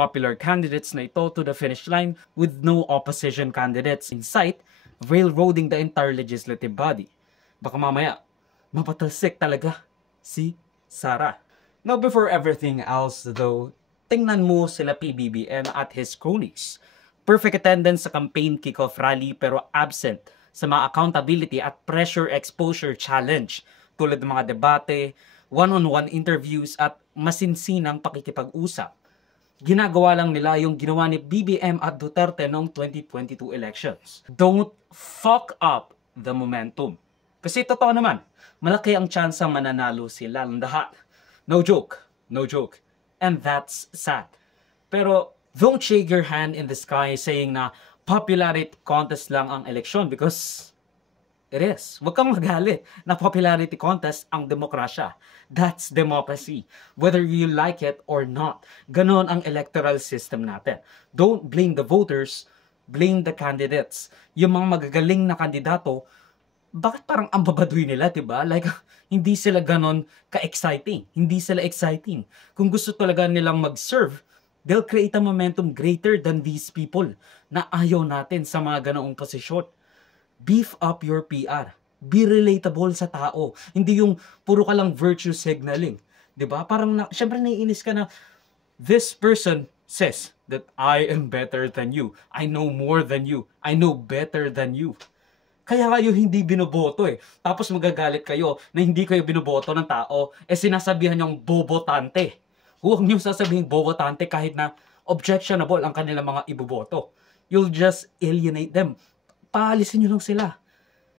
popular candidates na ito to the finish line with no opposition candidates in sight, railroading the entire legislative body. Baka mamaya, mapatalsik talaga si Sara. Now, before everything else though, tingnan mo sila PBBM at his cronies. Perfect attendance sa campaign kickoff rally pero absent sa mga accountability at pressure exposure challenge tulad ng mga debate, one-on-one interviews at masinsinang pakikipag-usap. Ginagawa lang nila yung ginawa ni BBM at Duterte noong 2022 elections. Don't fuck up the momentum. Kasi totoo naman, malaki ang tsansa mananalo sila ng lahat. No joke, no joke. And that's sad. Pero don't shake your hand in the sky saying na popularity contest lang ang eleksyon because it is. Huwag kang magalit na popularity contest ang demokrasya. That's democracy. Whether you like it or not. Ganon ang electoral system natin. Don't blame the voters, blame the candidates. Yung mga magagaling na kandidato, bakit parang ang babaduy nila, diba? Like, hindi sila ganon ka-exciting. Hindi sila exciting. Kung gusto talaga nilang mag-serve, they'll create a momentum greater than these people na ayaw natin sa mga ganoong posisyon. Beef up your PR. Be relatable sa tao. Hindi yung puro ka lang virtue signaling. Diba? Parang, syempre naiinis ka na, this person says that I am better than you. I know more than you. I know better than you. Kaya kayo hindi binoboto eh. Tapos magagalit kayo na hindi kayo binoboto ng tao, eh sinasabihan niyong bobotante. Huwag niyo sasabihin bobotante kahit na objectionable ang kanilang mga iboboto. You'll just alienate them. Paalisin niyo lang sila.